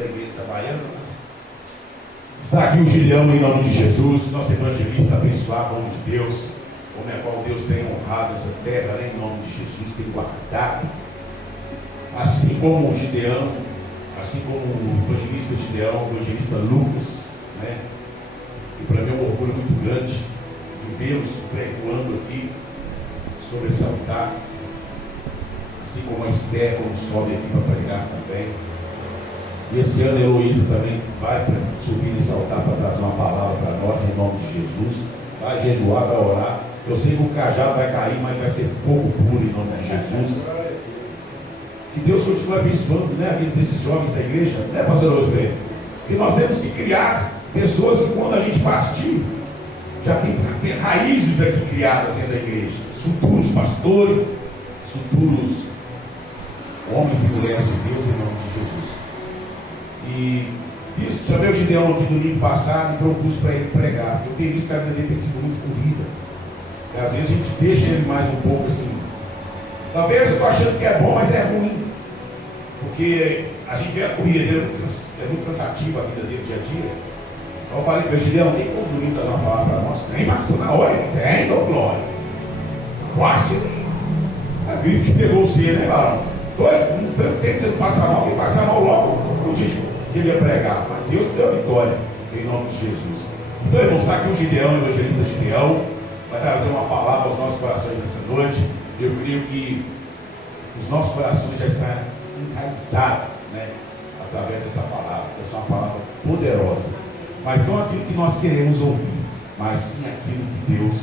da igreja da Baiana. Está aqui o Gideão em nome de Jesus, nosso evangelista abençoado, em nome de Deus, homem a qual Deus tem honrado essa terra, né, em nome de Jesus, tem guardado. Assim como o Gideão, assim como o evangelista Gideão, o evangelista Lucas, né? E para mim é um orgulho muito grande de vê-los pregoando aqui sobre esse altar, assim como a Esther, como sobe aqui para pregar também. E esse ano a Heloísa também vai subir nesse altar para trazer uma palavra para nós, em nome de Jesus. Vai jejuar, vai orar. Eu sei que o cajado vai cair, mas vai ser fogo puro em nome de Jesus. Que Deus continue abençoando, né, a vida desses jovens da igreja, né, pastor José? Que nós temos que criar pessoas que, quando a gente partir, já tem raízes aqui criadas dentro da igreja. Futuros pastores, futuros homens e mulheres de Deus, em nome de Jesus. E chamei o Gideão aqui domingo passado e propus para ele pregar. Eu tenho visto que a vida dele tem sido muito corrida. E às vezes a gente deixa ele mais um pouco assim. Talvez eu estou achando que é bom, mas é ruim. Porque a gente vê a corrida dele, é muito cansativa a vida dele dia a dia. Então eu falei para ele, Gideão, tem como domingo trazer uma palavra para nós? Tem, pastor, na hora, tem, ô glória. Quase que a gripe pegou você, né, varão? Não tanto tempo você não passa mal, quem passa mal logo o dia que ele ia pregar. Mas Deus deu vitória, em nome de Jesus. Então, irmãos, está aqui o Gideão, o evangelista Gideão, vai trazer uma palavra aos nossos corações nessa noite. Eu creio que os nossos corações já estão enraizados, né, através dessa palavra. Essa é uma palavra poderosa. Mas não aquilo que nós queremos ouvir, mas sim aquilo que Deus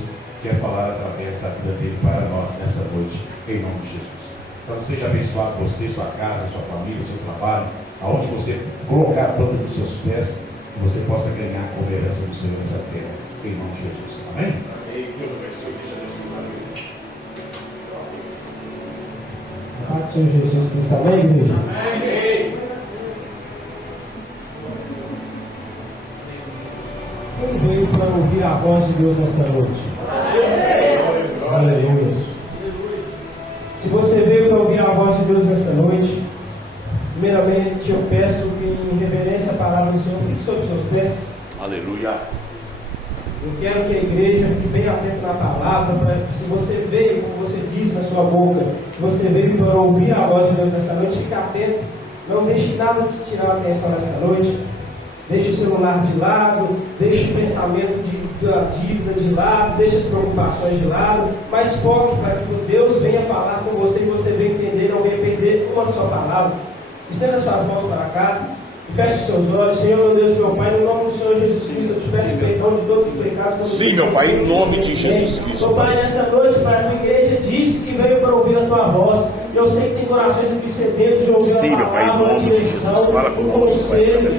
quer falar através da vida dele para nós nessa noite, em nome de Jesus. Então seja abençoado você, sua casa, sua família, seu trabalho, aonde você colocar a planta dos seus pés, que você possa ganhar a herança do Senhor nessa terra, em nome de Jesus. Amém? Amém. Deus abençoe, deixa Deus nos abençoe. A paz do Senhor Jesus Cristo, amém, igreja? Amém. Quem veio para ouvir a voz de Deus nesta noite? Aleluia. Se você veio para ouvir a voz de Deus nesta noite, primeiramente eu peço que, em reverência à palavra do Senhor, fique sobre os seus pés. Aleluia. Eu quero que a igreja fique bem atenta na palavra, para se você veio, como você disse na sua boca, que você veio para ouvir a voz de Deus nesta noite, fique atento. Não deixe nada te tirar a atenção nesta noite. Deixe o celular de lado, deixe o pensamento da dívida de lado, deixe as preocupações de lado, mas foque para que Deus venha falar com você e você venha entender, não venha perder uma só palavra. Estenda suas mãos para cá e feche seus olhos. Senhor, meu Deus, meu Pai, no nome do Senhor Jesus Cristo, eu te peço perdão de todos os pecados. Sim, meu Pai, em nome de Jesus Cristo. Meu Pai, nesta noite, Pai, a tua igreja disse que veio para ouvir a tua voz. Eu sei que tem corações aqui sedentos de ouvir a palavra, uma direção, um conselho,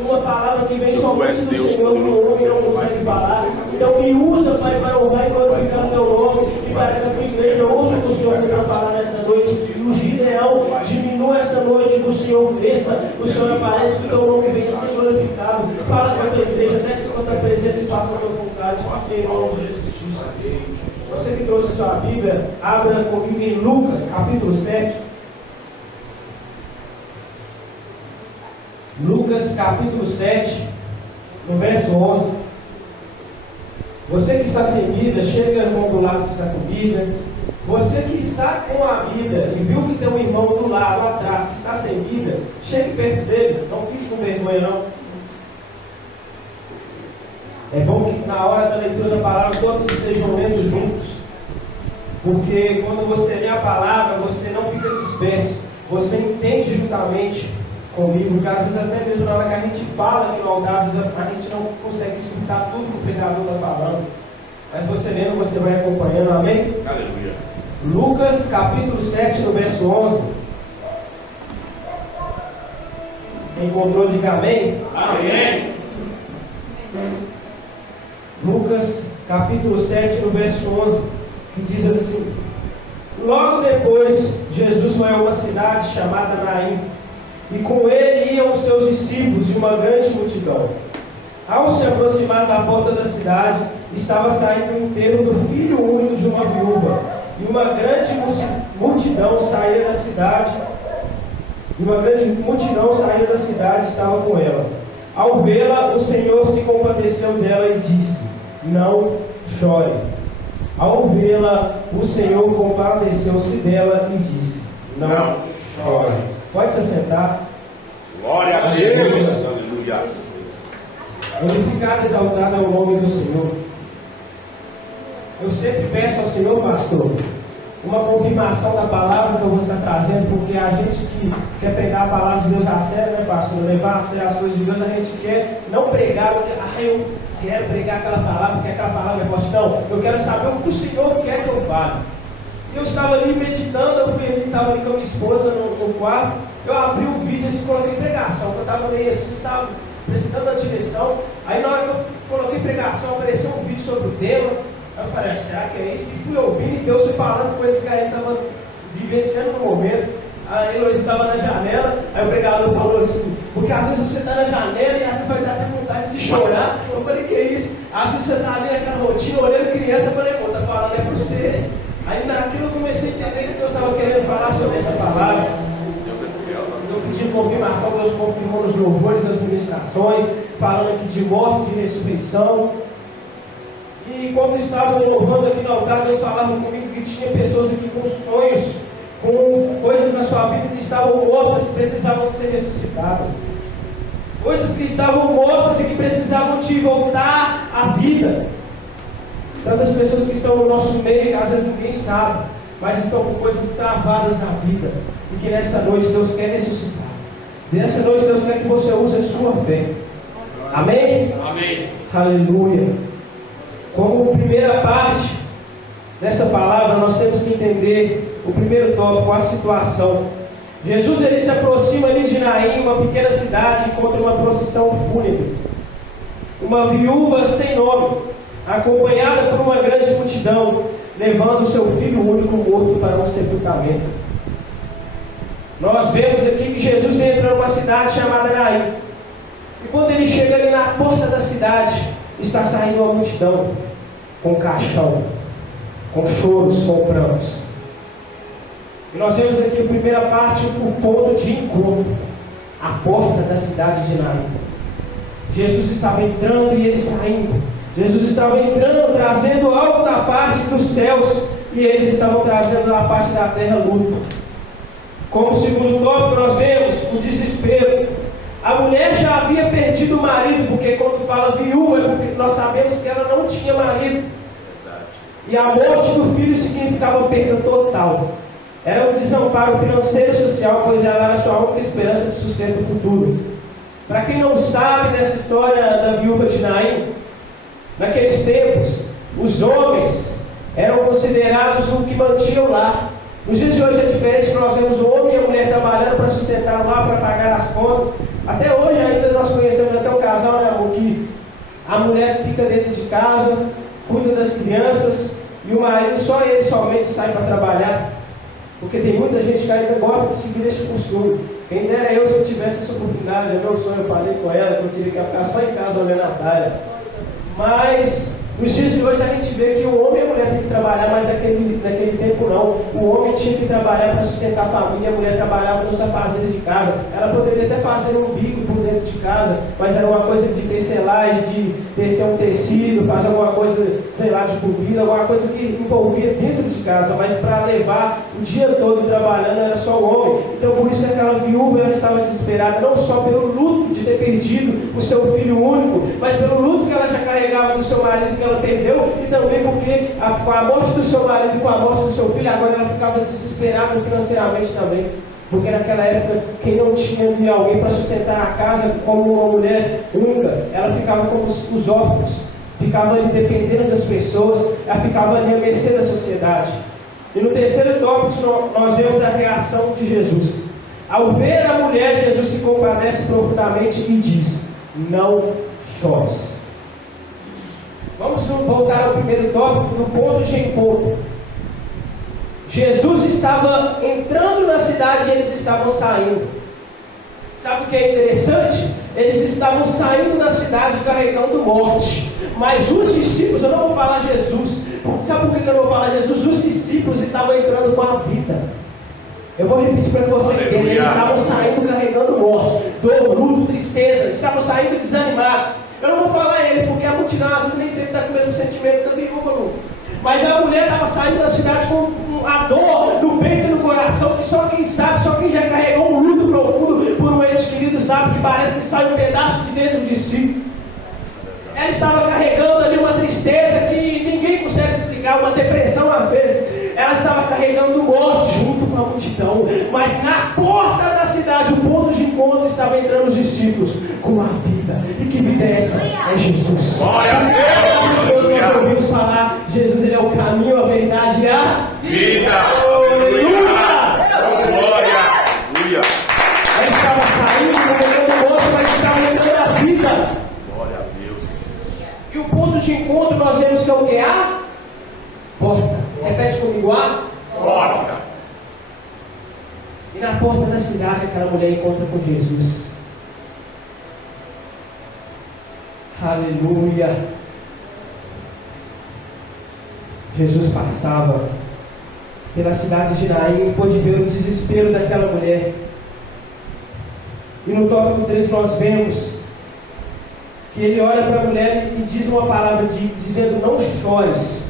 uma palavra que vem somente do Senhor, que o homem não consegue falar. Então me usa, Pai, para honrar e glorificar o teu nome, e para que a tua igreja ouça o que o Senhor tem para falar nesta noite. O Gideão diminua esta noite, que o Senhor cresça, o Senhor aparece, que o teu nome venha ser glorificado. Fala com a tua igreja, desce com a tua presença e faça a tua vontade, em nome de Jesus Cristo. Você que trouxe a sua Bíblia, abra comigo em Lucas, capítulo 7. Lucas, capítulo 7, no verso 11. Você que está sem Bíblia, chega do lado que está com Bíblia. Você que está com a Bíblia e viu que tem um irmão do lado, atrás, que está sem Bíblia, chegue perto dele, não fique com vergonha não. É bom que na hora da leitura da palavra todos estejam lendo juntos, porque quando você lê a palavra, você não fica disperso, você entende juntamente comigo, porque às vezes até mesmo na hora que a gente fala aqui no altar, às vezes a gente não consegue escutar tudo que o pregador está falando, mas você lendo, você vai acompanhando, amém? Aleluia. Lucas capítulo 7, no verso 11. Quem encontrou, diga amém. Amém. Lucas capítulo 7, no verso 11, que diz assim: Logo depois, Jesus foi a uma cidade chamada Naim, e com ele iam os seus discípulos e uma grande multidão. Ao se aproximar da porta da cidade, estava saindo o enterro do filho único de uma viúva, e uma grande multidão saía da cidade cidade estava com ela. Ao vê-la, o Senhor se compadeceu dela e disse: não chore. Ao vê-la, o Senhor compadeceu-se dela e disse: não chore. Pode se assentar. Glória a Deus. Aleluia. Glorificado e exaltado é o nome do Senhor. Eu sempre peço ao Senhor, pastor, uma confirmação da palavra que eu vou estar trazendo, porque a gente que quer pregar a palavra de Deus a sério, né, pastor? Levar a sério as coisas de Deus, a gente quer não pregar, eu quero pregar aquela palavra, porque aquela palavra é forte. Não, eu quero saber o que o Senhor quer que eu fale. E eu estava ali meditando, eu fui ali, estava ali com a minha esposa no quarto, eu abri o vídeo e coloquei pregação, eu estava meio assim, sabe, precisando da direção. Aí na hora que eu coloquei pregação, apareceu um vídeo sobre o tema. Eu falei, será que é isso? E fui ouvindo e Deus foi falando coisas que a gente estava vivenciando no momento. A Heloísa estava na janela, aí o pregador falou assim, porque às vezes você está na janela e às vezes vai dar até vontade de chorar. Eu falei, que é isso? Às vezes você está ali naquela rotina, olhando criança, eu falei, pô, tá falando é para você. Aí naquilo eu comecei a entender que Deus estava querendo falar sobre essa palavra. Eu pedi confirmação, Deus confirmou nos louvores das ministrações, falando aqui de morte, de ressurreição. E quando estavam louvando aqui no altar, Deus falava comigo que tinha pessoas aqui com sonhos, com coisas na sua vida que estavam mortas e precisavam de ser ressuscitadas. Coisas que estavam mortas e que precisavam de voltar à vida. Tantas pessoas que estão no nosso meio, que às vezes ninguém sabe, mas estão com coisas travadas na vida. E que nessa noite Deus quer ressuscitar. Nessa noite Deus quer que você use a sua fé. Amém? Amém. Aleluia. Como primeira parte dessa palavra, nós temos que entender o primeiro tópico, a situação. Jesus ele se aproxima ali de Naim, uma pequena cidade, encontra uma procissão fúnebre. Uma viúva sem nome, acompanhada por uma grande multidão, levando o seu filho único morto para um sepultamento. Nós vemos aqui que Jesus entra numa cidade chamada Naim. E quando ele chega ali na porta da cidade, está saindo uma multidão, com caixão, com choros, com prantos. E nós vemos aqui a primeira parte, o ponto de encontro, a porta da cidade de Naim. Jesus estava entrando e ele saindo. Jesus estava entrando, trazendo algo da parte dos céus, e eles estavam trazendo da parte da terra luto. Como segundo tópico, nós vemos o desespero. A mulher já havia perdido o marido, porque quando fala viúva, é porque nós sabemos que ela não tinha marido. E a morte do filho significava perda total. Era um desamparo financeiro e social, pois ela era sua única esperança de sustento futuro. Para quem não sabe dessa história da viúva de Naim, naqueles tempos, os homens eram considerados o que mantinham o lar. Nos dias de hoje é diferente, nós vemos o homem e a mulher trabalhando para sustentar o lar, para pagar as contas. Até hoje ainda nós conhecemos até o casal, né, amor, que a mulher fica dentro de casa, cuida das crianças, e o marido, só ele somente sai para trabalhar. Porque tem muita gente que ainda gosta de seguir esse costume. Quem dera eu, se eu tivesse essa oportunidade, é meu sonho, eu falei com ela que eu queria ficar só em casa olhando a Natália. Mas nos dias de hoje a gente vê que o homem e a mulher têm que trabalhar, mas naquele tempo não. O homem tinha que trabalhar para sustentar a família, a mulher trabalhava nos afazeres de casa. Ela poderia até fazer um bico por dentro de casa, mas era uma coisa de tecelagem, de tecer um tecido, fazer alguma coisa, sei lá, de comida, alguma coisa que envolvia dentro de casa, mas para levar o dia todo trabalhando era só o homem. Então por isso que aquela viúva ela estava desesperada, não só pelo luto de ter perdido o seu filho único, mas pelo luto que ela já carregava do seu marido que ela perdeu, e também porque com a morte do seu marido e com a morte do seu filho, agora ela ficava desesperada financeiramente também. Porque naquela época, quem não tinha alguém para sustentar a casa como uma mulher única, ela ficava como os órfãos, ficava ali dependendo das pessoas, ela ficava ali à mercê da sociedade. E no terceiro tópico nós vemos a reação de Jesus. Ao ver a mulher, Jesus se compadece profundamente e diz: não chores. Vamos voltar ao primeiro tópico, no ponto de encontro. Jesus estava entrando na cidade e eles estavam saindo. Sabe o que é interessante? Eles estavam saindo da cidade carregando morte. Mas os discípulos, eu não vou falar Jesus. Sabe por que eu não vou falar Jesus? Os discípulos estavam entrando com a vida. Eu vou repetir para você entender. Eles estavam saindo carregando morte. dor, luto, tristeza, estavam saindo desanimados. Eu não vou falar eles, porque a multidão às vezes nem sempre está com o mesmo sentimento da viúva, Lucas. Mas a mulher estava saindo da cidade com a dor no peito e no coração, que só quem sabe, só quem já carregou um luto profundo por um ente querido sabe que parece que sai um pedaço de dentro de si. Ela estava carregando ali uma tristeza que ninguém consegue explicar, uma depressão às vezes. Ela estava carregando morte junto com a multidão. Mas na porta da cidade, o ponto de encontro, estava entrando os discípulos com a vida. E que vida é essa? É Jesus. Glória a Deus! Nós ouvimos falar, Jesus ele é o caminho, a verdade e a vida! Aleluia! Glória! Aleluia! Ela estava saindo, carregando morte, mas estava entrando a vida. Glória a Deus! E o ponto de encontro nós vemos que é o que? A porta. Repete comigo, a porta. E na porta da cidade aquela mulher encontra com Jesus. Aleluia. Jesus passava pela cidade de Naim e pôde ver o desespero daquela mulher. E no tópico 3 nós vemos que ele olha para a mulher e diz uma palavra dizendo: não chores.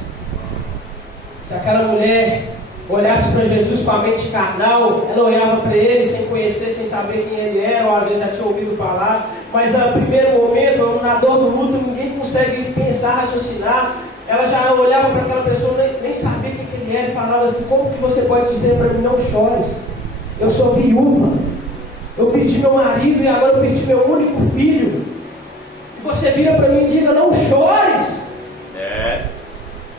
Se aquela mulher olhasse para Jesus com a mente carnal, ela olhava para ele sem conhecer, sem saber quem ele era, ou às vezes já tinha ouvido falar, mas no primeiro momento, na dor do luto, ninguém consegue pensar, raciocinar. Ela já olhava para aquela pessoa, nem sabia quem ele era, e falava assim: como que você pode dizer para mim, não chores? Eu sou viúva, eu perdi meu marido e agora eu perdi meu único filho, e você vira para mim e diga, não chores?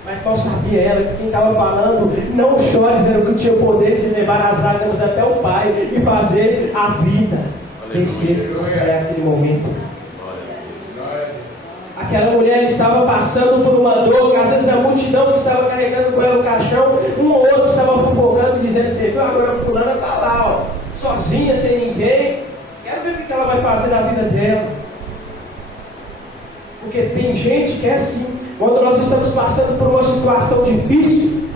Mas qual sabia ela que quem estava falando, não chores, era o que tinha o poder de levar as lágrimas até o Pai e fazer a vida descer até aquele momento. Aquela mulher estava passando por uma dor, que às vezes a multidão que estava carregando com ela o caixão, um ou outro estava fofocando, dizendo assim: agora a fulana está lá, sozinha, sem ninguém, quero ver o que ela vai fazer na vida dela. Porque tem gente que é assim. Quando nós estamos passando por uma situação difícil,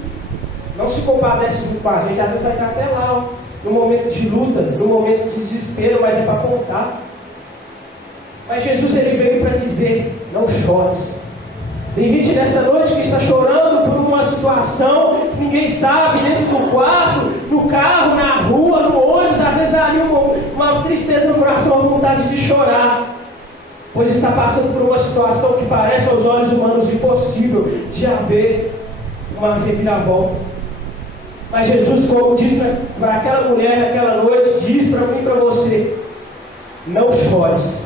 não se compadece muito com a gente. Às vezes vai estar até lá, no momento de luta, no momento de desespero, mas é para contar. Mas Jesus ele veio para dizer: não chores. Tem gente nessa noite que está chorando por uma situação que ninguém sabe, dentro do quarto, no carro, na rua, no ônibus. Às vezes dá ali uma tristeza no coração, uma vontade de chorar, pois está passando por uma situação que parece aos olhos humanos impossível de haver uma reviravolta. Mas Jesus, como diz para aquela mulher naquela noite, diz para mim e para você: não chores.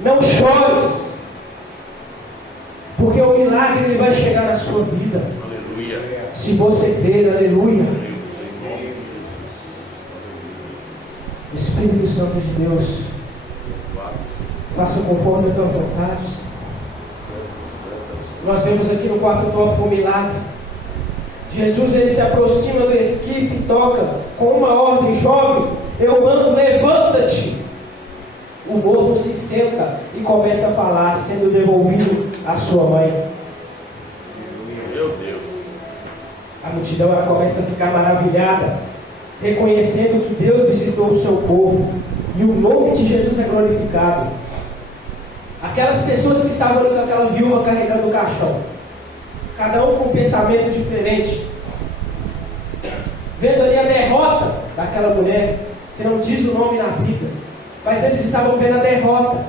Não chores. Porque o milagre ele vai chegar na sua vida. Aleluia. Se você crer, aleluia. Espírito Santo de Deus, faça conforme a tua vontade. Nós vemos aqui no quarto tópico o milagre. Jesus ele se aproxima do esquife e toca com uma ordem: jovem, eu mando, levanta-te. O morto se senta e começa a falar, sendo devolvido à sua mãe. Meu Deus. A multidão ela começa a ficar maravilhada, reconhecendo que Deus visitou o seu povo e o nome de Jesus é glorificado. Aquelas pessoas que estavam ali com aquela viúva carregando o caixão, cada um com um pensamento diferente, vendo ali a derrota daquela mulher, que não diz o nome na Bíblia, mas eles estavam vendo a derrota.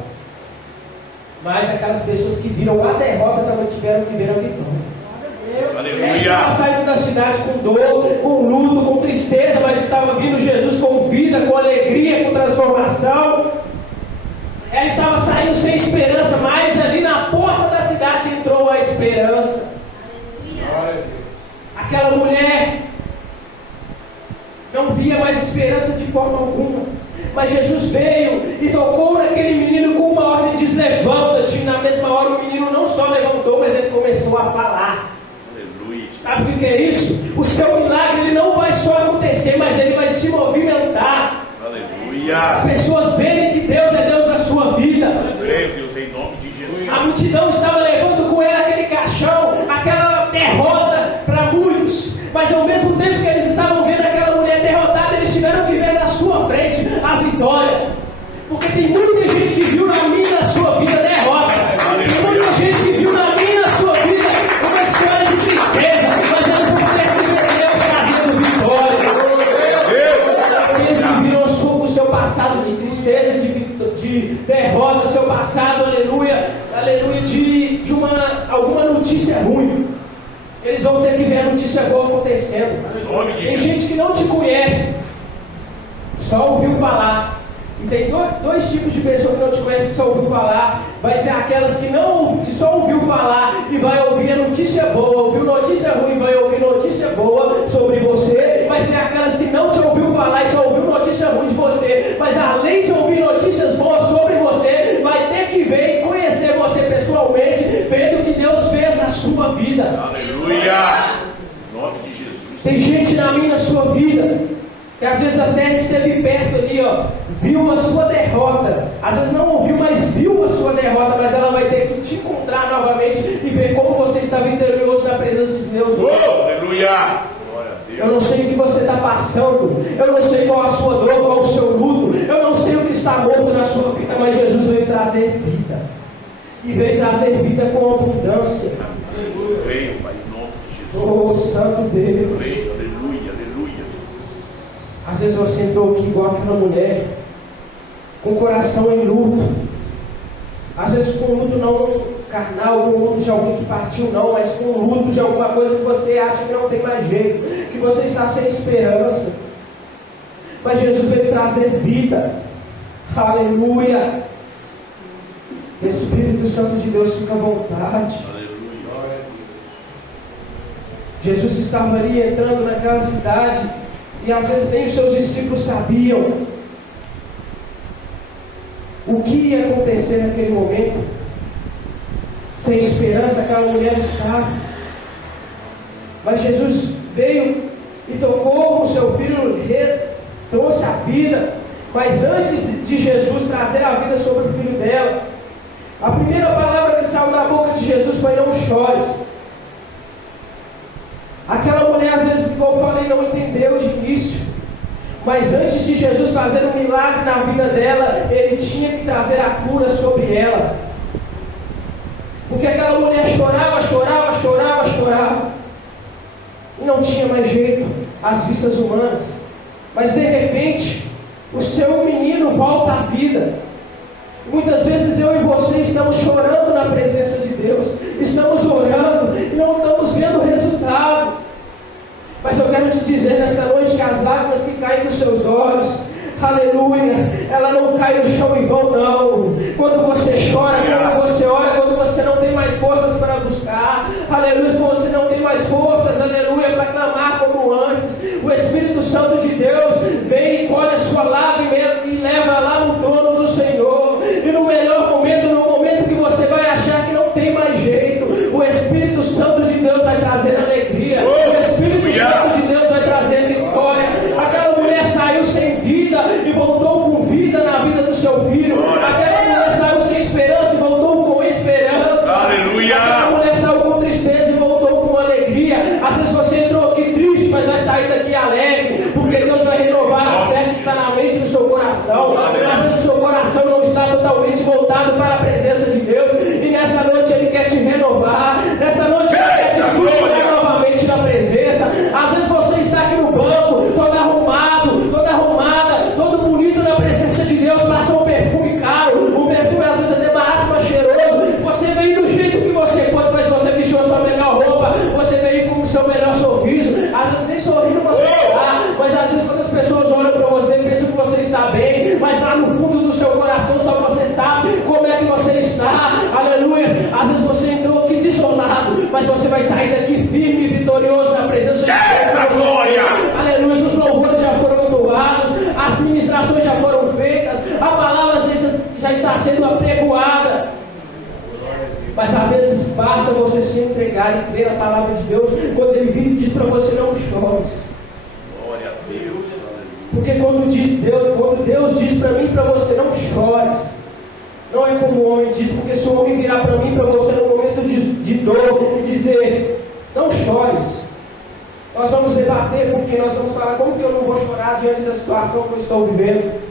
Mas aquelas pessoas que viram a derrota também tiveram que ver a vitória. Aleluia. Eles estavam saindo da cidade com dor, com luto, com tristeza, mas estava vindo Jesus com vida, com alegria, com transformação. Ela estava saindo sem esperança, mas ali na porta da cidade entrou a esperança. Aquela mulher não via mais esperança de forma alguma, mas Jesus veio e tocou naquele menino com uma ordem: diz, levanta-te. Na mesma hora o menino não só levantou, mas ele começou a falar. Aleluia. Sabe o que é isso? O seu milagre ele não vai só acontecer, mas ele vai se movimentar. Aleluia. As pessoas verem que Deus é Deus na sua vida. Creio, Deus, em nome de Jesus. A multidão estava levando com ela aquele caixão, aquela derrota para muitos, mas ao mesmo tempo que eles estavam vendo aquela mulher derrotada, eles tiveram que ver na sua frente a vitória. tem muita gente que viu na minha e na sua vida derrota. Tem muita gente que viu na minha e na sua vida uma história de tristeza, mas eles vão perceber Deus trazendo vitória. Eles que viram o seu passado de tristeza, de derrota, o seu passado, aleluia, aleluia, de alguma notícia ruim. Eles vão ter que ver a notícia boa acontecendo. Tem gente que não te conhece, só ouviu falar. E tem dois tipos de pessoas que não te conhecem, que só ouviu falar. Vai ser aquelas que só ouviu falar e vai ouvir a notícia boa. Ouviu notícia ruim, vai ouvir notícia boa sobre você. Vai ser aquelas que não te ouviu falar e só ouviu notícia ruim de você. Mas além de ouvir notícias boas sobre você, vai ter que ver e conhecer você pessoalmente, vendo o que Deus fez na sua vida. Aleluia! Em nome de Jesus. Tem gente na minha e na sua vida que às vezes até esteve perto ali, viu a sua derrota. Às vezes não ouviu, mas viu a sua derrota. Mas ela vai ter que te encontrar novamente e ver como você está vitorioso na presença de Deus. Aleluia! Eu não sei o que você está passando. Eu não sei qual a sua dor, qual o seu luto. Eu não sei o que está morto na sua vida. Mas Jesus veio trazer vida. E veio trazer vida com abundância. Creio, Pai, em nome de Jesus. Oh, Santo Deus. Creio, aleluia, aleluia, Jesus. Às vezes você entrou aqui igual aquela mulher, com o coração em luto. Às vezes com luto não carnal, com luto de alguém que partiu não, mas com luto de alguma coisa que você acha que não tem mais jeito, que você está sem esperança. Mas Jesus veio trazer vida. Aleluia. Espírito Santo de Deus, fica à vontade. Aleluia. Jesus estava ali entrando naquela cidade, e às vezes nem os seus discípulos sabiam o que ia acontecer naquele momento. Sem esperança aquela mulher estava. Mas Jesus veio e tocou o seu filho, trouxe a vida. Mas antes de Jesus trazer a vida sobre o filho dela, a primeira palavra que saiu da boca de Jesus foi: não chores. Aquela mulher, às vezes, como eu falei, não entendeu de início. Mas antes de Jesus fazer um milagre na vida dela, Ele tinha que trazer a cura sobre ela. Porque aquela mulher chorava, chorava, chorava, chorava. E não tinha mais jeito, às vistas humanas. Mas de repente, o seu menino volta à vida. Muitas vezes eu e você estamos chorando na presença de Deus, estamos orando e não estamos vendo o resultado. Mas eu quero te dizer nesta noite que as lágrimas que caem dos seus olhos, aleluia, ela não cai no chão em vão não. Quando você chora, quando você ora, quando você não tem mais forças para buscar, aleluia, quando você não tem mais forças, aleluia, para clamar como antes, o Espírito Santo de Deus vem e colhe a sua lágrima e leva lá no trono do Senhor. E no melhor momento, no momento que você vai achar que não tem mais jeito, o Espírito Santo de Deus vai trazer alegria, o Espírito Santo de Deus vai trazer vitória. Aquela mulher saiu sem vida e voltou com vida na vida do seu filho. Aquela mulher saiu sem esperança e voltou com esperança. Aleluia! Aquela mulher saiu com tristeza e voltou com alegria. Às vezes você entrou aqui triste, mas vai sair daqui alegre, porque Deus vai renovar a fé que está na mente do seu coração. Às vezes o seu coração não está totalmente voltado para a presença de Deus, e nessa noite Ele quer te renovar. Nessa noite Ele quer te sustentar novamente na presença. Às vezes você está aqui no banco, todo arrumado, toda arrumada, todo bonito na presença de Deus, passou um perfume caro, um perfume às vezes até barato, mas cheiroso. Você veio do jeito que você pôs, mas você vestiu a sua melhor roupa, você veio com o seu melhor sorriso. Às vezes nem sorrindo você está, mas às vezes quando as pessoas olham para você, pensam que você está bem, mas lá no fundo do seu coração só você sabe como é que você está. Aleluia. Às vezes você entrou aqui desolado, mas você vai sair daqui firme e vitorioso na presença de Deus. Aleluia. Os louvores já foram entoados, as ministrações já foram feitas, a palavra já está sendo apregoada. Mas às vezes basta você se entregar e crer na palavra de Deus quando Ele vira e diz para você: não chores. Glória a Deus. Porque quando Deus diz para mim e para você: não chores, não é como o homem diz. Porque se o homem virar para mim e para você no momento de dor e dizer: não chores, nós vamos debater, porque nós vamos falar: como que eu não vou chorar diante da situação que eu estou vivendo?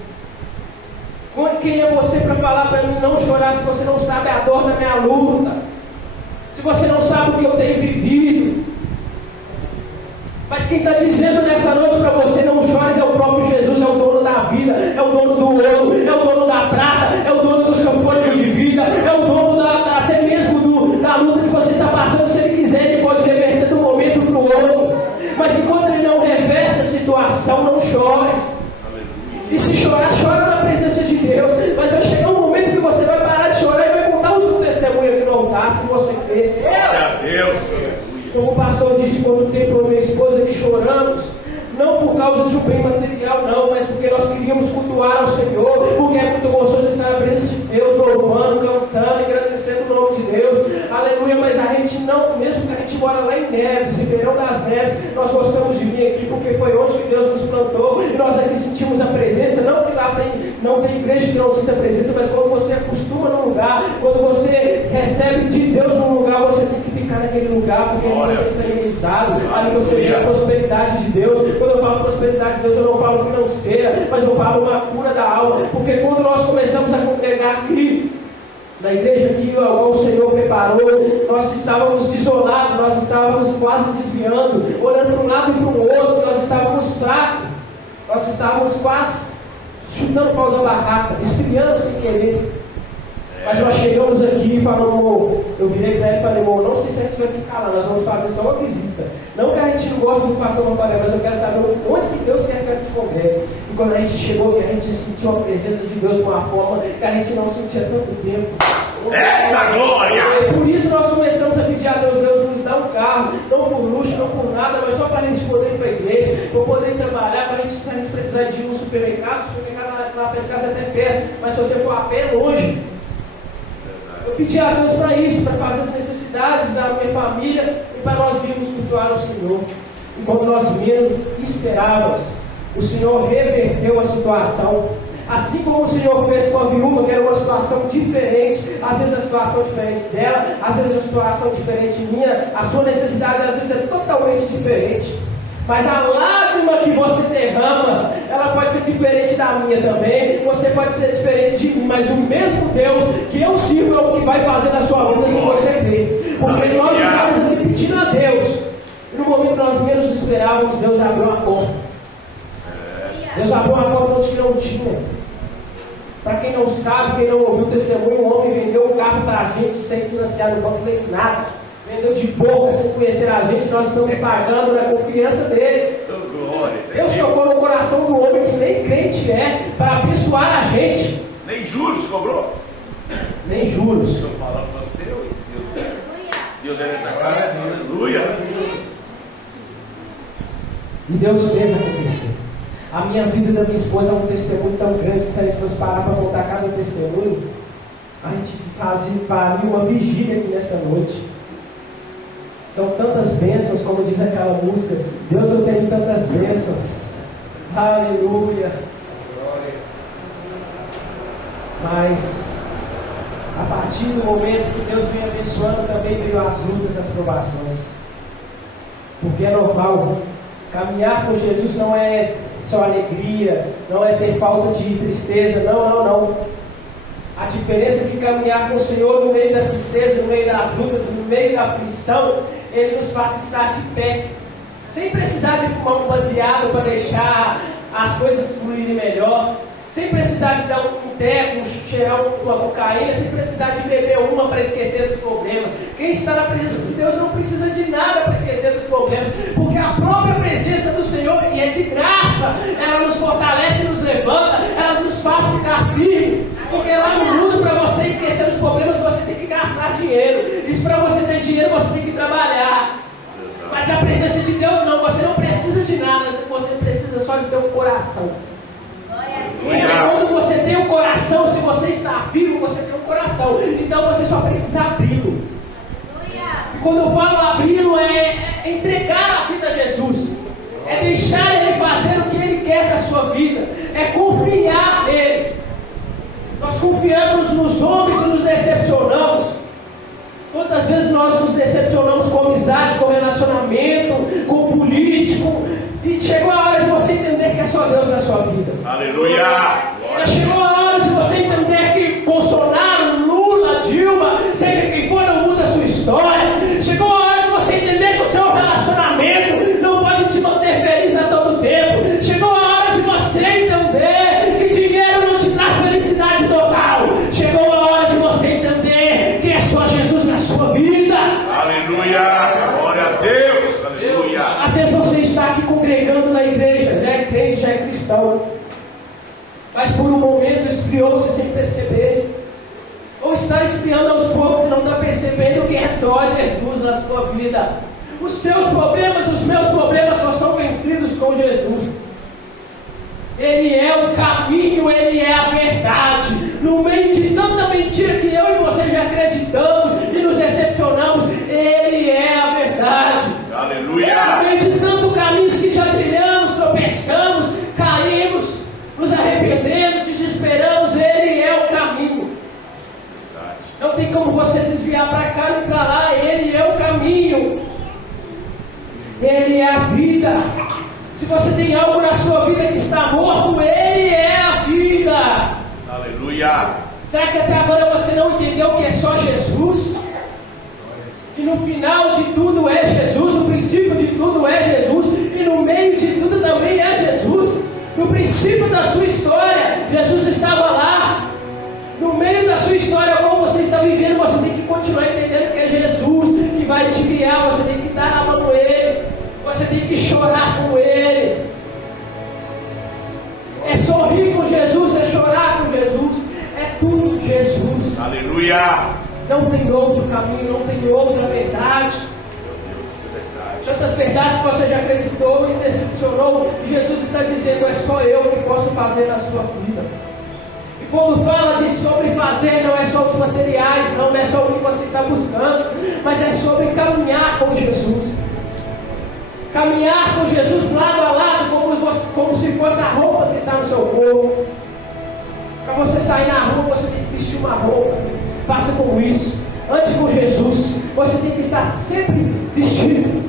quem é você para falar para mim não chorar se você não sabe a dor da minha luta? Se você não sabe o que eu tenho vivido? Mas quem está dizendo nessa noite para você não chores é o próprio Jesus, é o dono da vida, é o dono do ouro, é o dono da prata, é o dono do seu fôlego de vida, é o dono até mesmo da luta que você está passando. Se Ele quiser, Ele pode reverter de um momento para o outro. Mas enquanto Ele não reverte a situação, não chores. E se chorar, chora na presença de Deus. Mas vai chegar um momento que você vai parar de chorar e vai contar o seu testemunho aqui no altar, se você crer. Glória a Deus. Como o pastor disse, quando tem para minha esposa, ele choramos, não por causa de um bem material, não, mas porque nós queríamos cultuar ao Senhor, porque é muito gostoso estar na presença de Deus, louvando, cantando, engrandecendo o nome de Deus, aleluia. Mas a gente não, mesmo que a gente mora lá em Neves, Ribeirão das Neves, nós gostamos de vir aqui porque foi onde que Deus nos plantou, e nós aqui sentimos a presença. Não que lá não tem igreja que não sinta a presença, mas quando você acostuma num lugar, quando você recebe de Deus num lugar, você tem que ficar naquele lugar, porque você está imunizado, ali você vê a prosperidade de Deus. Quando eu falo prosperidade de Deus, eu não falo financeira, mas eu falo uma cura da alma, porque quando nós começamos a congregar aqui, na igreja que o Senhor preparou, nós estávamos isolados, nós estávamos quase desviando, olhando para um lado e para o outro, nós estávamos fracos, nós estávamos quase chutando o pau da barraca, esfriando sem querer. Mas nós chegamos aqui e falamos, eu virei para ele e falei, não sei se a gente vai ficar lá, nós vamos fazer só uma visita. Não que a gente não goste do pastor Mamparé, mas eu quero saber onde que Deus quer que a gente congregue. E quando a gente chegou, a gente sentiu a presença de Deus de uma forma que a gente não sentia tanto tempo. Eita glória! Por isso nós começamos a pedir a Deus nos dar um carro, não por luxo, não por nada, mas só para a gente poder ir para a igreja, para poder trabalhar, para se a gente precisar de ir no supermercado, o supermercado lá perto de casa é até perto, mas se você for a pé, é longe. Eu pedi a Deus para isso, para fazer as necessidades da minha família e para nós virmos cultuar ao Senhor. E quando nós menos esperávamos, o Senhor reverteu a situação. Assim como o Senhor fez com a viúva, que era uma situação diferente, às vezes a situação diferente dela, às vezes a situação diferente minha, a sua necessidade às vezes é totalmente diferente. Mas a lágrima que você derrama, ela pode ser diferente da minha também, você pode ser diferente de mim, mas o mesmo Deus que eu sirvo é o que vai fazer na sua vida se você crer. Porque nós estamos ali pedindo a Deus, e no momento que nós menos esperávamos, Deus abriu a porta. Deus abriu a porta onde não tinha. Para quem não sabe, quem não ouviu o testemunho, um homem vendeu um carro para a gente sem financiar no banco nem nada. Vendeu de boca, sem conhecer a gente, nós estamos pagando na confiança dele. Deus tocou no coração do homem que nem crente é, para abençoar a gente. Nem juros cobrou? Nem juros. Estou falando para você, Deus é nessa cara. Aleluia. E Deus fez acontecer. A minha vida e da minha esposa é um testemunho tão grande que se a gente fosse parar para contar cada testemunho, a gente faria uma vigília aqui nessa noite. São tantas bênçãos, como diz aquela música, Deus, eu tenho tantas bênçãos. Aleluia. Mas a partir do momento que Deus vem abençoando, também veio as lutas, as provações. Porque é normal. Caminhar com Jesus não é só alegria, não é ter falta de tristeza, não. A diferença é que caminhar com o Senhor no meio da tristeza, no meio das lutas, no meio da aflição, Ele nos faz estar de pé, sem precisar de fumar um baseado para deixar as coisas fluírem melhor, sem precisar de dar um teco, cheirar uma cocaína, sem precisar de beber uma para esquecer dos problemas. Quem está na presença de Deus não precisa de nada para esquecer dos problemas, porque a própria presença do Senhor, e é de graça, ela nos fortalece e nos levanta, ela nos faz ficar firme, porque lá no mundo, para você esquecer dos problemas, você tem que gastar dinheiro. Isso, para você ter dinheiro, você tem que trabalhar. Mas na presença de Deus não, você não precisa de nada, você precisa só de ter um coração. E quando você tem um coração, se você está vivo, você tem um coração. Então você só precisa abri-lo. E quando eu falo abri-lo, é entregar a vida a Jesus. É deixar Ele fazer o que Ele quer da sua vida. É confiar nele. Nós confiamos nos homens e nos decepcionamos. Quantas vezes nós nos decepcionamos com amizade, com relacionamento, com político, e chegou a hora de você entender que é só Deus na sua vida. Aleluia! Já chegou a hora de você entender por um momento esfriou-se sem perceber. Ou está esfriando aos poucos e não está percebendo que é só Jesus na sua vida. Os seus problemas, os meus problemas só são vencidos com Jesus. Ele é o caminho, Ele é a verdade. No meio de tanta mentira que eu e você já acreditamos e nos decepcionamos, Ele é a verdade. Aleluia! No meio de tanto caminhos que já trilhamos, tropeçamos, caímos, nos arrependemos, desesperamos, Ele é o caminho. Não tem como você desviar para cá nem para lá, Ele é o caminho. Ele é a vida. Se você tem algo na sua vida que está morto, Ele é a vida. Aleluia! Será que até agora você não entendeu que é só Jesus? Que no final de tudo é Jesus, no princípio de tudo é Jesus, e no meio de tudo também é Jesus. No princípio da sua história, Jesus estava lá. No meio da sua história, como você está vivendo, você tem que continuar entendendo que é Jesus que vai te guiar. Você tem que dar a mão com Ele. Você tem que chorar com Ele. É sorrir com Jesus, é chorar com Jesus. É tudo Jesus. Aleluia! Não tem outro caminho, não tem outra verdade. Meu Deus, isso é verdade. Tantas verdades que você já acreditou e decepcionou. Jesus está dizendo, é só eu que posso fazer na sua vida. E quando fala de sobre fazer, não é só os materiais, não é só o que você está buscando, mas é sobre caminhar com Jesus. Caminhar com Jesus lado a lado, como se fosse a roupa que está no seu corpo. Para você sair na rua, você tem que vestir uma roupa. Faça com isso. Antes com Jesus, você tem que estar sempre vestido.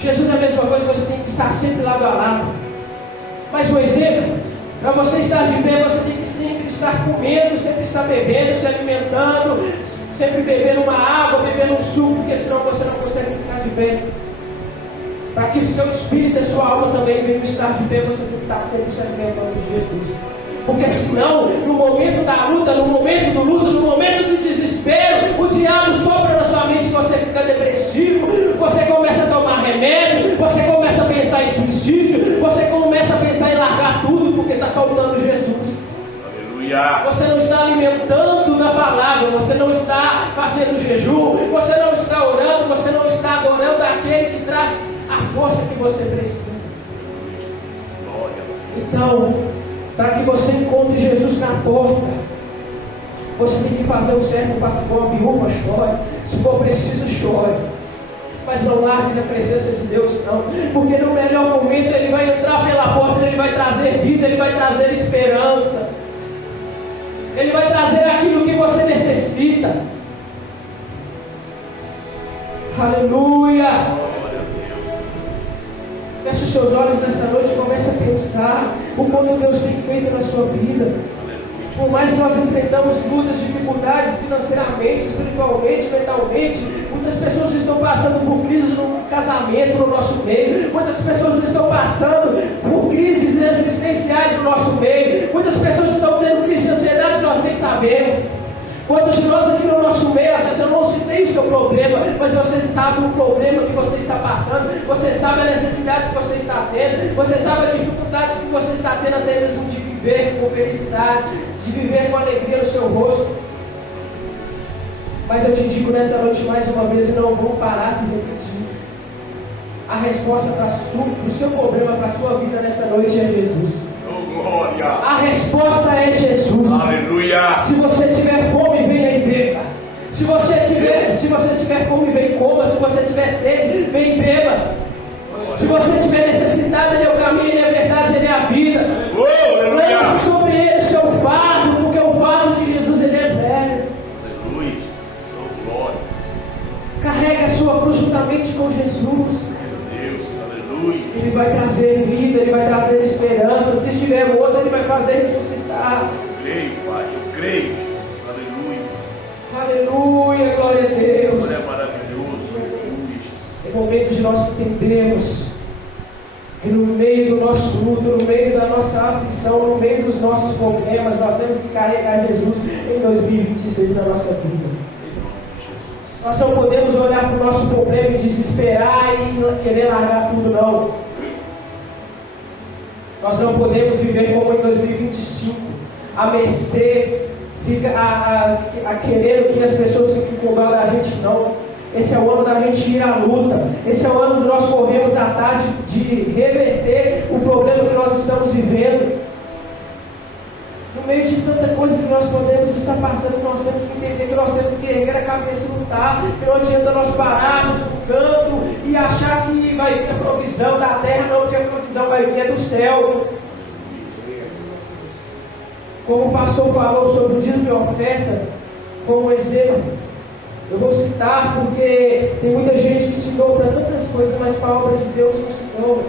Jesus é a mesma coisa, você tem que estar sempre lado a lado. Mas um exemplo, para você estar de pé, você tem que sempre estar comendo, sempre estar bebendo, se alimentando, sempre bebendo uma água, bebendo um suco, porque senão você não consegue ficar de pé. Para que o seu espírito e a sua alma também venham estar de pé, você tem que estar sempre se alimentando de Jesus. Porque senão, no momento da luta, no momento do luto, no momento do desespero, o diabo sopra na sua mente, você fica depressivo, você começa a tomar remédio, você começa a pensar em suicídio, você começa a pensar em largar tudo, porque está faltando Jesus. Aleluia! Você não está alimentando na palavra, você não está fazendo jejum, você não está orando, você não está adorando aquele que traz a força que você precisa. Então, para que você encontre Jesus na porta, você tem que fazer o certo, faça com a viúva, chore. Se for preciso, chore. Mas não largue da presença de Deus, não. Porque no melhor momento Ele vai entrar pela porta, Ele vai trazer vida, Ele vai trazer esperança. Ele vai trazer aquilo que você necessita. Aleluia! Feche os seus olhos nesta noite e comece a pensar o quanto Deus tem feito na sua vida. Por mais que nós enfrentamos lutas, dificuldades financeiramente, espiritualmente, mentalmente, muitas pessoas estão passando por crises no casamento, no nosso meio. Muitas pessoas estão passando por crises existenciais no nosso meio. Muitas pessoas estão tendo crise de ansiedade, nós nem sabemos. Quantos de nós aqui no nosso meio, às vezes eu não citei o seu problema, mas você sabe o problema que você está passando, você sabe a necessidade que você está tendo, você sabe a dificuldade que você está tendo até mesmo de viver com felicidade, de viver com alegria no seu rosto. Mas eu te digo nessa noite mais uma vez, e não vou parar de repetir, a resposta para o seu problema, para a sua vida nessa noite é Jesus. Glória! A resposta é Jesus. Aleluia! Se você tiver fome, venha e beba. Se você tiver fome, vem e coma. Se você tiver sede, vem e beba. Se você tiver necessidade, Ele é o caminho, Ele é a verdade, Ele é a vida. Lance sobre Ele o seu fardo, porque o fardo de Jesus, Ele é leve. Aleluia! Glória! Carregue a sua cruz juntamente com Jesus. Ele vai trazer vida, Ele vai trazer esperança. Se estiver morto, Ele vai fazer ressuscitar. Eu creio, Pai, eu creio. Aleluia. Aleluia, glória a Deus. Glória, é maravilhoso. Aleluia. É momento de nós entendermos que no meio do nosso luto, no meio da nossa aflição, no meio dos nossos problemas, nós temos que carregar Jesus em 2026 na nossa vida. Nós não podemos olhar para o nosso problema e desesperar e querer largar tudo, não. Nós não podemos viver como em 2025, a mercê, a querer que as pessoas fiquem com dó da gente, não. Esse é o ano da gente ir à luta. Esse é o ano de nós corrermos atrás de reverter o problema que nós estamos vivendo. No meio de tanta coisa que nós podemos estar passando, nós temos que entender que nós temos que erguer a cabeça e lutar. Que não adianta nós pararmos no canto e achar que vai vir a provisão da terra, não, porque a provisão vai vir do céu. Como o pastor falou sobre o dízimo e oferta, como exemplo, eu vou citar porque tem muita gente que se doa para tantas coisas, mas para a obra de Deus não se doa.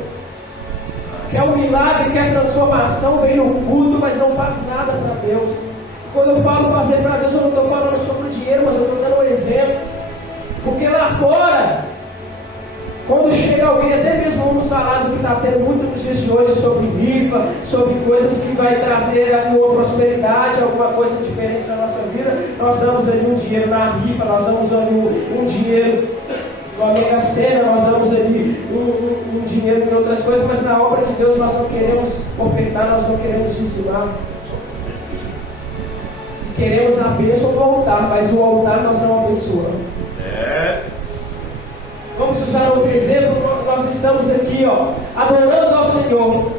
Quer um milagre, quer transformação, vem no culto, mas não faz nada para Deus. Quando eu falo fazer para Deus, eu não estou falando sobre o dinheiro, mas eu estou dando um exemplo. Porque lá fora, quando chega alguém, até mesmo vamos falar do que está tendo muito nos dias de hoje, sobre rifa, sobre coisas que vai trazer uma prosperidade, alguma coisa diferente na nossa vida, nós damos ali um dinheiro na rifa, nós damos ali um dinheiro na Mega Sena, nós damos ali um dinheiro em outras coisas, mas na obra de Deus nós não queremos ofertar, nós não queremos dizimar. Queremos a bênção do altar, mas o altar nós não abençoamos. Vamos usar outro exemplo. Nós estamos aqui, adorando ao Senhor.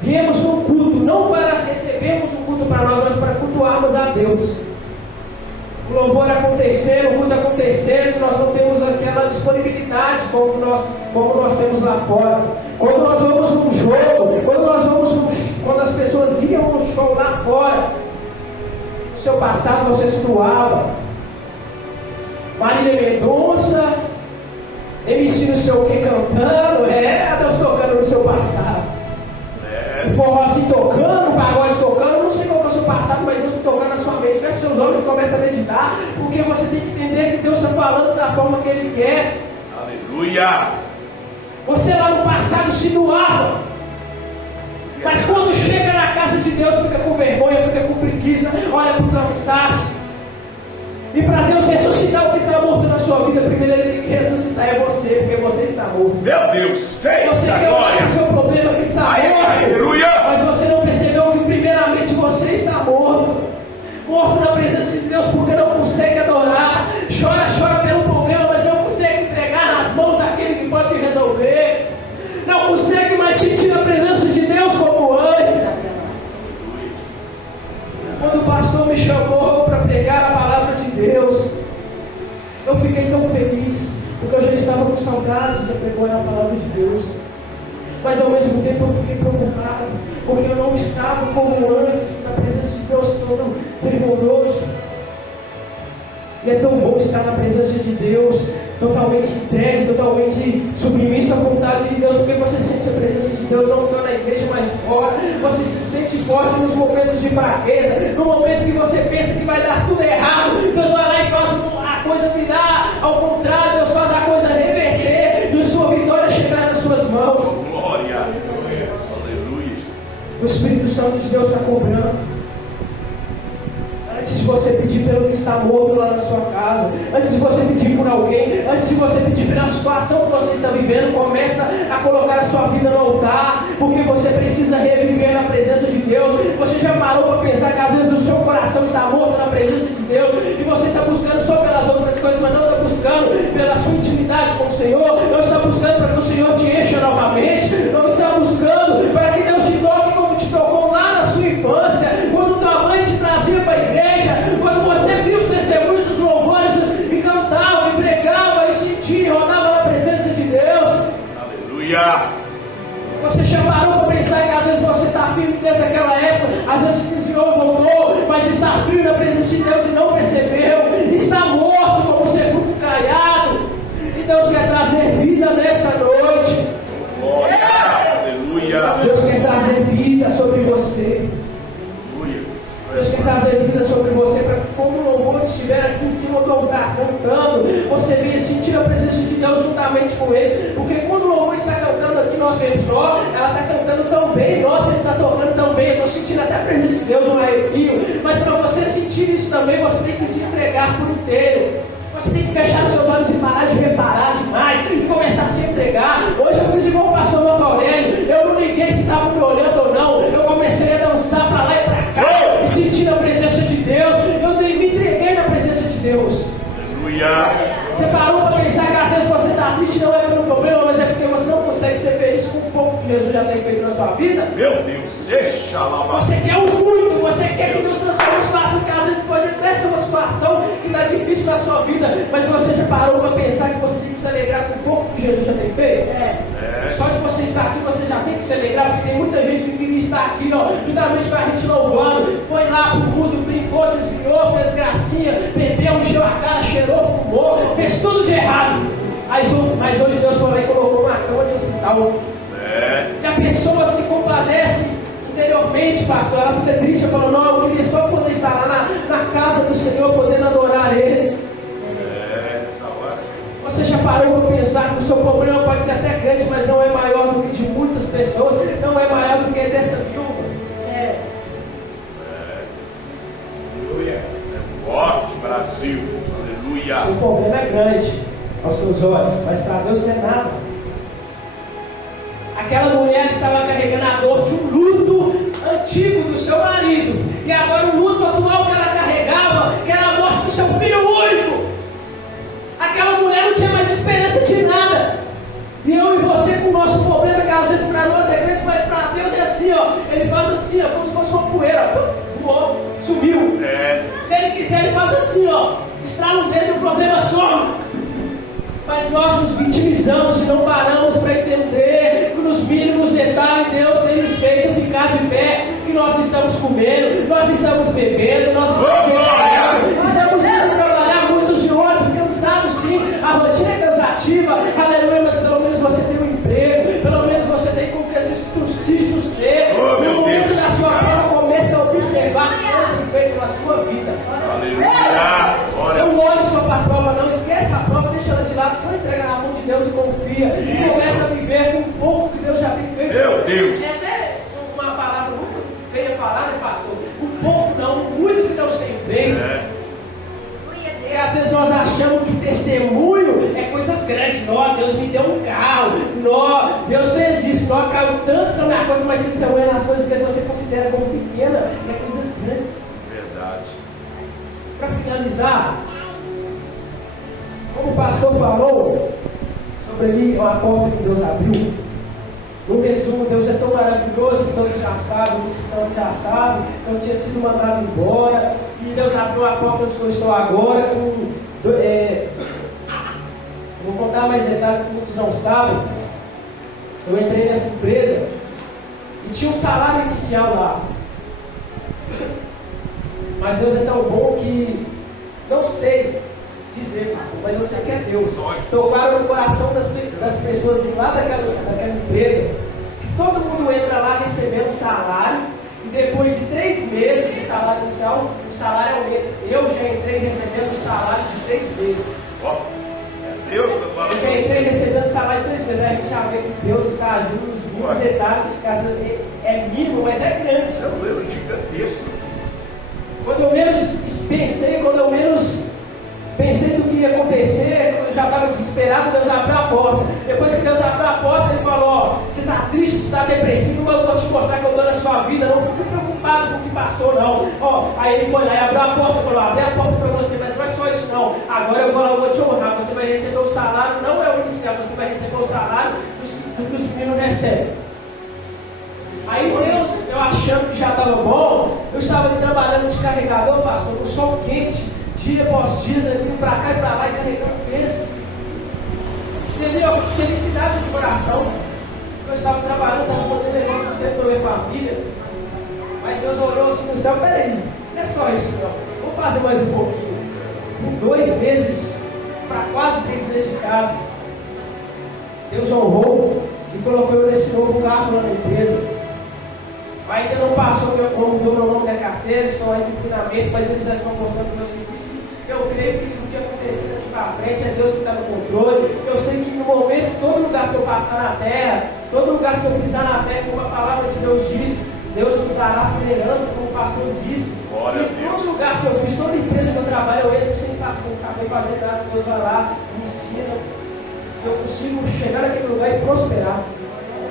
Viemos no culto, não para recebermos um culto para nós, mas para cultuarmos a Deus. O louvor acontecendo, o culto acontecendo, nós não temos aquela disponibilidade como nós temos lá fora. Quando nós vamos num jogo, quando as pessoas iam no show lá fora, no seu passado você se doava. Marília Mendonça, MC não sei o que cantando, a Deus tocando no seu passado. O forrozinho tocando, o pagode tocando, não sei qual é o seu passado, mas Deus está tocando na sua mente. Fecha seus olhos e começa a meditar, porque você tem que entender que Deus está falando da forma que Ele quer. Aleluia! Você lá no passado se doava, mas quando chega na casa de Deus fica com vergonha, fica com preguiça, olha para o cansaço. E para Deus ressuscitar o que está morto na sua vida, primeiro Ele tem que ressuscitar você, porque você está morto. Meu Deus, você quer olhar o seu problema que está morto, aleluia. Mas você não percebeu que primeiramente você está morto. Morto na presença de Deus, porque não consegue adorar. Chora pelo problema, mas não consegue entregar nas mãos daquele que pode resolver. Não consegue mais sentir a presença de Deus como antes. Quando o pastor me chamou para pregar a palavra de Deus, eu fiquei tão feliz, porque eu já estava com saudade de pregar a palavra de Deus. Mas ao mesmo tempo eu fiquei preocupado, porque eu não estava como antes, na presença de Deus, todo fervoroso. E é tão bom estar na presença de Deus, totalmente entregue, totalmente submisso à vontade de Deus, porque você sente a presença de Deus não só na igreja, mas fora. Você se sente forte nos momentos de fraqueza, no momento que você pensa que vai dar tudo errado, Deus vai lá e faz a coisa virar ao contrário, Deus faz a coisa reverter, e a sua vitória chegar nas suas mãos. Glória, aleluia. O Espírito Santo de Deus está cobrando. Antes de você pedir pelo que está morto lá na sua casa, antes de você pedir por alguém, antes de você pedir pela situação que você está vivendo, começa a colocar a sua vida no altar, porque você precisa reviver na presença de Deus. Você já parou para pensar que às vezes o seu coração está morto na presença de Deus, e você está buscando só pelas outras coisas, mas não está buscando pela sua intimidade com o Senhor, não está buscando para que o Senhor te encha novamente, não está buscando para que Deus te toque como te tocou lá na sua infância, quando tua mãe te trazia para a igreja, quando você viu os testemunhos dos louvores e cantava, e pregava, e sentia, e rodava na presença de Deus. Aleluia! Você já parou para pensar que às vezes você está firme desde aquela época, às vezes o Senhor voltou, mas está firme na presença de Deus e não percebeu, está morto como sepulcro caiado, e Deus quer trazer vida nessa noite. Glória! Aleluia! Deus quer trazer vida sobre você. Deus quer trazer vida sobre você, para que quando o louvor estiver aqui em cima do altar cantando, você venha sentir a presença de Deus juntamente com eles. Porque quando o louvor está cantando aqui, nós vemos, ela está cantando tão bem, nossa, ele está tocando tão bem, eu estou sentindo até a presença de Deus no arrepio. Mas para você sentir isso também, você tem que se entregar por inteiro. Você tem que fechar seus olhos e parar de reparar demais e começar a se entregar. Hoje eu fiz igual o pastor Marco Aurélio, eu não liguei se estavam me olhando ou não. Você parou para pensar que às vezes você está triste não é pelo problema, mas é porque você não consegue ser feliz com o pouco que Jesus já tem feito na sua vida? Meu Deus, deixa lá. Você quer o muito, você quer que Deus transforme a situação, que às vezes pode até ser uma situação que está difícil na sua vida, mas você já parou para pensar que você tem que se alegrar com o pouco que Jesus já tem feito? Só de você estar aqui, você já tem que se alegrar, porque tem muita gente que queria estar aqui, ó, juntamente com a gente louvando, foi lá pro mundo, brincou, desviou, fez gracinha, bebeu, encheu a cara, cheirou, fumou, fez tudo de errado. Mas hoje Deus foi lá e colocou uma cama de hospital. E a pessoa se compadece interiormente, pastor. Ela fica triste, ela fala, não, eu queria só poder estar lá na casa do Senhor, podendo adorar Ele. Essa hora. Você já parou para pensar que o seu problema pode ser até grande, mas não é maior do que de muitas pessoas, não é maior do que dessa viúva. Aleluia. É forte, Brasil. Aleluia. O problema é grande aos seus olhos, mas para Deus não é nada. Aquela mulher estava carregando a dor de um luto antigo do seu marido, e agora o luto atual que ela carregava, que era a morte do seu filho único. Aquela mulher não tinha mais esperança de nada. E eu e você com o nosso problema, que às vezes para nós é grande, mas para Deus é assim, ó. Ele faz assim, ó, como se fosse uma poeira, voou, sumiu. Se Ele quiser, Ele faz assim, ó, estrala um dedo e o problema some. Mas nós nos vitimizamos e não paramos para entender que nos mínimos detalhes Deus tem nos feito ficar de pé, que nós estamos comendo, nós estamos bebendo, nós estamos indo trabalhar muitos de ônibus, cansados sim, a rotina é cansativa, aleluia, mas pelo menos você tem um emprego, pelo menos você tem com que se suster, no momento da sua vida comece a observar o que Deus tem feito na sua vida. Aleluia. Não olhe só para a prova, não esquece a prova, deixa ela de lado, só entrega na mão de Deus e confia. E começa a viver com um pouco que Deus já tem feito. Meu Deus! É até uma palavra muito feia falar, né, pastor? Um pouco não, muito que Deus tem feito. E às vezes nós achamos que testemunho é coisas grandes. Nó, Deus me deu um carro. Nó, Deus fez isso. Nó, caiu tanto sobre a coisa, mas testemunho é nas coisas que você considera como pequena, é coisas grandes. Verdade. Para finalizar, como o pastor falou sobre ali a porta que Deus abriu, no resumo, Deus é tão maravilhoso que todos já sabem, os que estão já sabem, eu tinha sido mandado embora, e Deus abriu a porta onde eu estou agora, vou contar mais detalhes que muitos não sabem. Eu entrei nessa empresa e tinha um salário inicial lá. Mas Deus é tão bom que não sei dizer, pastor, mas eu sei que é Deus. Estou claro no coração das pessoas de lá daquela empresa, que todo mundo entra lá recebendo salário, e depois de 3 meses do salário inicial, o salário aumenta. Eu já entrei recebendo o salário de 3 meses. É Deus que está falando. Eu já entrei recebendo salário de 3 meses. Aí a gente já vê que Deus está agindo nos mínimos detalhes, que às vezes é mínimo, mas é grande. É um erro gigantesco. Quando eu menos pensei do que ia acontecer, quando eu já estava desesperado, Deus abriu a porta. Depois que Deus abriu a porta, Ele falou, ó, você está triste, você está depressivo, mas eu vou te mostrar que eu estou na sua vida, não fique preocupado com o que passou, não. Ó, aí Ele foi lá e abriu a porta e falou, abri a porta para você, mas não é só isso não. Agora eu vou te honrar, você vai receber o salário, não é o inicial, você vai receber o salário do que os meninos recebem. Aí Deus, eu achando que já estava bom, eu estava ali trabalhando de carregador, pastor, no sol quente, dia após dia, indo para cá e para lá e carregando peso. Entendeu? Felicidade de coração. Eu estava trabalhando, estava podendo levar o sustento para minha família. Mas Deus olhou assim no céu, peraí, não é só isso não. Vou fazer mais um pouquinho. Com 2 meses, para quase 3 meses de casa, Deus honrou e colocou eu nesse novo cargo lá na empresa. Ainda não passou como mudou meu nome da carteira, estou ainda em treinamento, mas eles já estão gostando do meu serviço. Eu creio que o que acontecer daqui para frente é Deus que está no controle. Eu sei que no momento, todo lugar que eu passar na terra, todo lugar que eu pisar na terra, como a palavra de Deus diz, Deus nos dará por herança, como o pastor disse. Glória a E Deus. todo lugar que eu fiz, toda empresa que eu trabalho, eu entro sem saber fazer nada. Deus vai lá, me ensina. Eu consigo chegar naquele lugar e prosperar.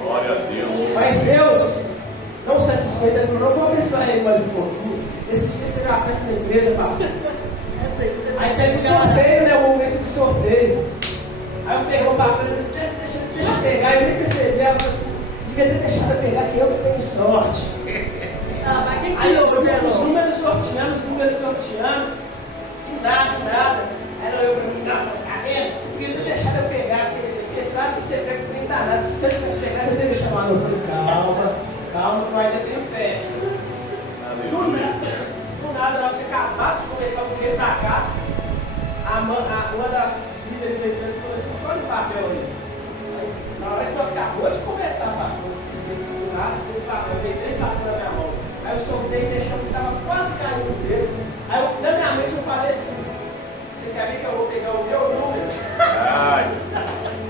Glória a Deus. Mas Deus, não satisfeito, Ele falou, não vou abençoar ele mais um pouquinho. Esses dias teve uma festa na empresa, pastor. Aí teve um sorteio, né? O momento de sorteio. Aí eu peguei o papel e disse, deixa eu pegar. Eu nem percebi, ela falou assim, devia ter deixado eu pegar, que eu que tenho sorte. Aí eu fui os números sorteando, e nada. Aí ela olhou pra mim, não, tá vendo? Você devia ter deixado eu pegar, porque você sabe que você pega que nem danado. Se você tivesse pegado, eu teria chamado. Eu falei, calma, que eu ainda tenho fé. Do nada, nós tínhamos acabado de começar o dia pra cá. Uma das líderes da empresa falou assim, escolhe o papel aí. Na hora que nós acabamos de conversar, pastor, eu dei 3 papéis na minha mão. Aí eu soltei deixando que estava quase caindo o dedo. Aí na minha mente eu falei assim, você quer ver que eu vou pegar o meu número?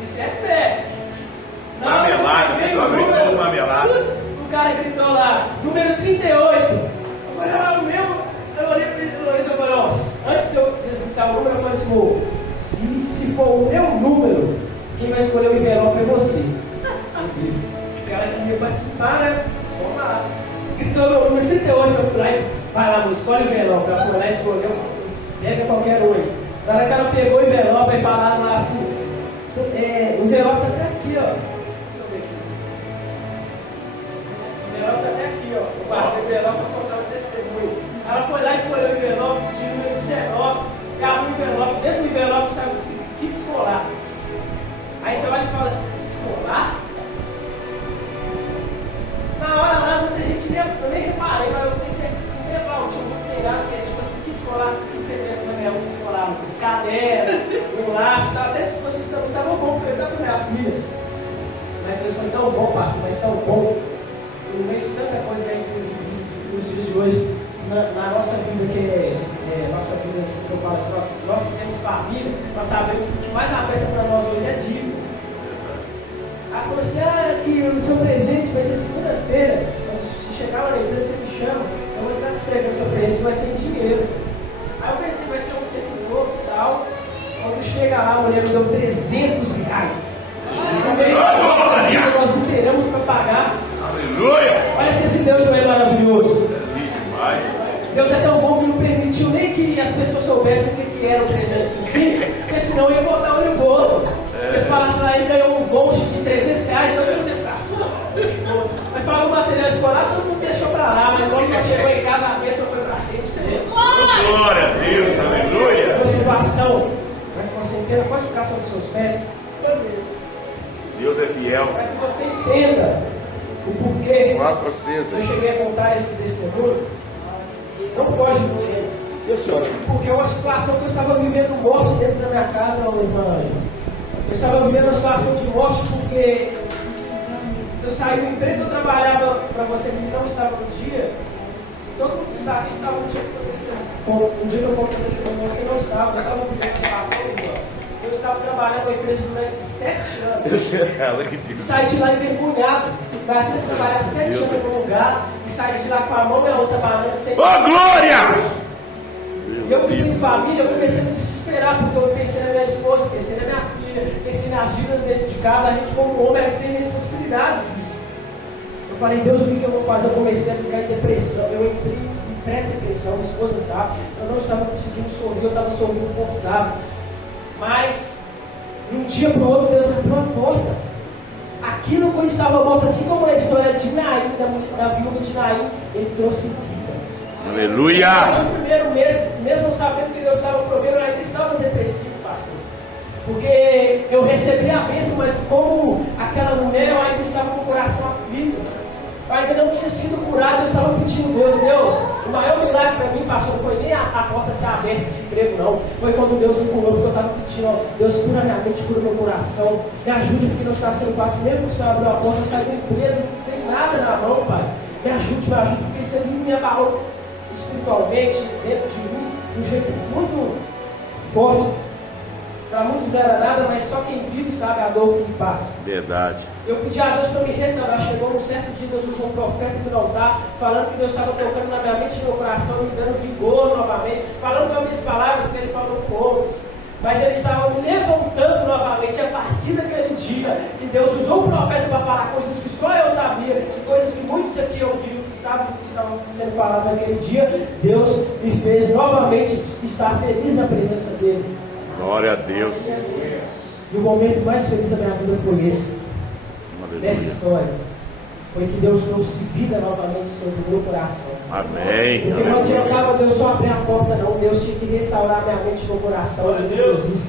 Isso é fé. Marmelada, pessoal gritou marmelada. O cara gritou lá, número 38. Eu falei, o meu. Eu olhei para ele e falei, antes de eu executar o número, eu falei assim, se for o meu número, quem vai escolher o envelope é você. O cara queria participar, né? Vamos lá. Gritou meu número 38, eu fui lá e vai lá, escolhe o envelope. Ela foi lá e escolheu, pega qualquer um aí. Na hora que ela pegou o envelope e falaram lá assim, o envelope está até aqui, ó. Deixa eu ver aqui. O envelope está até aqui, ó. Eu guardei o envelope para contar o testemunho. Ela foi lá e escolheu o envelope, tinha o número 19, e abriu o envelope, dentro do envelope saiu escrito kit escolar. Aí você olha e fala assim, kit escolar? Na hora lá, muita gente nem reparei, mas eu tenho certeza que não levava, tinha muito pegado, que é tipo assim, kit escolar, o que você pensa na minha kit escolar? Um caderno, um lápis, até se fosse isso estava bom, porque eu estava com minha filha. Mas Deus foi tão bom, pastor, mas tão bom. No meio de tanta coisa que a gente tem nos dias de hoje, na nossa vida, nossa vida, que eu falo assim, nós que temos família, nós sabemos que o que mais aperta para nós hoje é dívida. Aí falou assim, que o seu presente vai ser segunda-feira. Se chegar lá na empresa, você me chama, eu vou estar escrevendo o seu presente, vai ser em dinheiro. Aí eu pensei, vai ser um servidor e tal. Quando chega lá, a mulher me deu R$300. No meio da vida, nós inteiramos para pagar. Aleluia! Olha se esse Deus não é maravilhoso. Demais. Deus é tão bom que não permitiu nem que as pessoas soubessem o que era o presente em si, porque senão ia botar olho gordo. Eles falassem lá, ele ganhou um voucher de R$300, então eu não ia ficar só. Mas falou o material escolar, todo mundo deixou pra lá, mas quando chegou em casa, a bênção foi pra frente. Glória a Deus, aleluia! A situação, para que você entenda, pode ficar sobre os seus pés. Meu Deus. Deus é fiel. Para que você entenda o porquê eu cheguei a contar esse testemunho. Não foge do tempo. Porque é uma situação que eu estava vivendo morte dentro da minha casa, meu irmão. Eu estava vivendo uma situação de morte porque eu saí do emprego que eu trabalhava para você que não estava no dia. Todo mundo que estava aqui estava no dia que eu testemunho. Um dia que eu contei o testemunho, você não estava. Eu estava vivendo uma situação, irmão. Eu estava trabalhando na empresa durante 7 anos. Saí de lá envergonhado. Às vezes trabalhar 7 anos em um lugar e sair de lá com a mão e a outra banana sem. Glória! Eu que tenho família, eu comecei a me desesperar, porque eu pensei na minha esposa, pensei na minha filha, pensei nas vidas dentro de casa. A gente, como homem, a gente tem responsabilidade disso. Eu falei, Deus, o que eu vou fazer? Eu comecei a ficar em depressão. Eu entrei em pré-depressão, minha esposa sabe. Eu não estava conseguindo sorrir, eu estava sorrindo forçado. Mas, de um dia para o outro, Deus abriu a porta. Aquilo que estava morto, assim como na história de Naim, da viúva de Naim, ele trouxe vida. Aleluia! No primeiro mês, mesmo sabendo que Deus estava provendo, eu ainda estava depressivo, pastor. Porque eu recebi a bênção, mas como aquela mulher, eu ainda estava com o coração aflito. Eu ainda não tinha sido curado, eu estava pedindo Deus, o maior milagre para mim, pastor, não foi nem a porta ser aberta de emprego, não. Foi quando Deus me curou, porque eu estava pedindo, Deus, cura minha mente, cura meu coração, me ajude, porque não está sendo fácil. Mesmo que o Senhor abriu a porta, eu saí da empresa sem nada na mão, Pai. Me ajude, porque isso aí me abalou espiritualmente, dentro de mim, de um jeito muito forte. Para muitos não era nada, mas só quem vive sabe a dor que passa. Verdade. Eu pedi a Deus para me restaurar. Chegou um certo dia, Deus usou um profeta no altar, falando que Deus estava tocando na minha mente e no meu coração, me dando vigor novamente, falando com minhas palavras, que Ele falou poucas. Mas Ele estava me levantando novamente. A partir daquele dia que Deus usou o profeta para falar coisas que só eu sabia, e coisas que muitos aqui ouviram, que sabem do que estavam sendo falado naquele dia, Deus me fez novamente estar feliz na presença dele. Glória a Deus. E o momento mais feliz da minha vida foi esse. Aleluia. Nessa história. Foi que Deus trouxe vida novamente sobre o meu coração. Amém. Porque não adiantava Deus só abrir a porta, não. Deus tinha que restaurar minha mente e meu coração. Deus.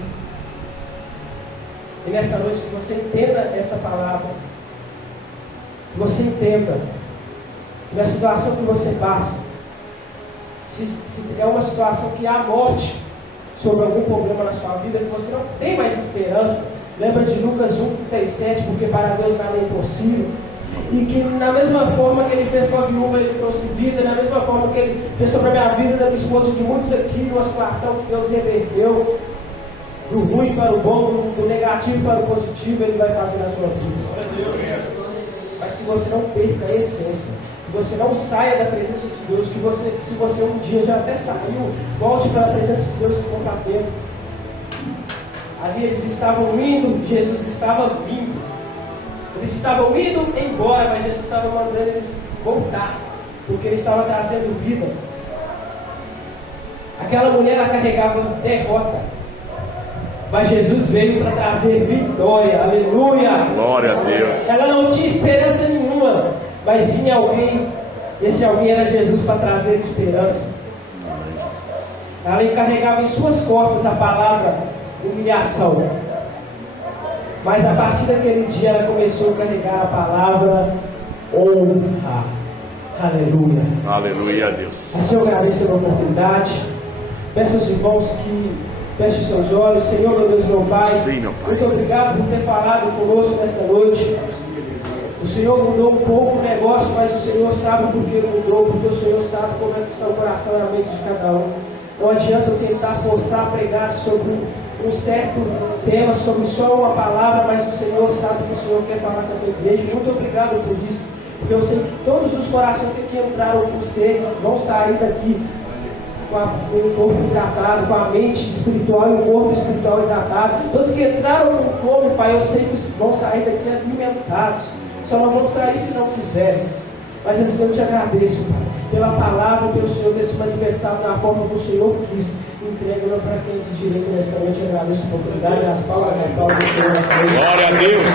E nessa noite que você entenda essa palavra. Que você entenda que na situação que você passa, se é uma situação que há morte sobre algum problema na sua vida, que você não tem mais esperança, lembra de Lucas 1,37, porque para Deus nada é impossível. E que na mesma forma que Ele fez com a viúva, Ele trouxe vida, na mesma forma que Ele fez sobre a minha vida, da minha esposa, de muitos aqui, numa situação que Deus reverteu, do ruim para o bom, do negativo para o positivo, Ele vai fazer na sua vida. Mas que você não perca a essência, que você não saia da presença de Deus, que você, se você um dia já até saiu, volte para a presença de Deus que está dentro. Ali eles estavam indo, Jesus estava vindo. Eles estavam indo embora, mas Jesus estava mandando eles voltar, porque Ele estava trazendo vida. Aquela mulher, ela carregava derrota, mas Jesus veio para trazer vitória. Aleluia! Glória a Deus! Ela não tinha esperança nenhuma, mas vinha alguém, esse alguém era Jesus para trazer esperança. Ela encarregava em suas costas a palavra humilhação. Mas a partir daquele dia ela começou a carregar a palavra honra. Aleluia. Aleluia a Deus. Assim eu agradeço a oportunidade. Peço aos irmãos que fechem seus olhos. Senhor, meu Deus, meu Pai. Sim, meu Pai. Muito obrigado por ter falado conosco nesta noite. O Senhor mudou um pouco o negócio, mas o Senhor sabe por que mudou, porque o Senhor sabe como é que está o coração e a mente de cada um. Não adianta eu tentar forçar a pregar sobre um certo tema, sobre só uma palavra, mas o Senhor sabe que o Senhor quer falar com a tua igreja. Muito obrigado por isso, porque eu sei que todos os corações que aqui entraram com seres vão sair daqui com o corpo hidratado, com a mente espiritual e o corpo espiritual hidratado. Todos que entraram com fome, Pai, eu sei que vão sair daqui alimentados. Só não vão sair se não quiserem. Mas assim eu te agradeço, Pai, pela palavra, pelo Senhor ter se manifestado na forma que o Senhor quis. Entrega-la para quem te direito nesta noite. Eu agradeço a oportunidade, as palmas, a palmas do Senhor. Glória a Deus.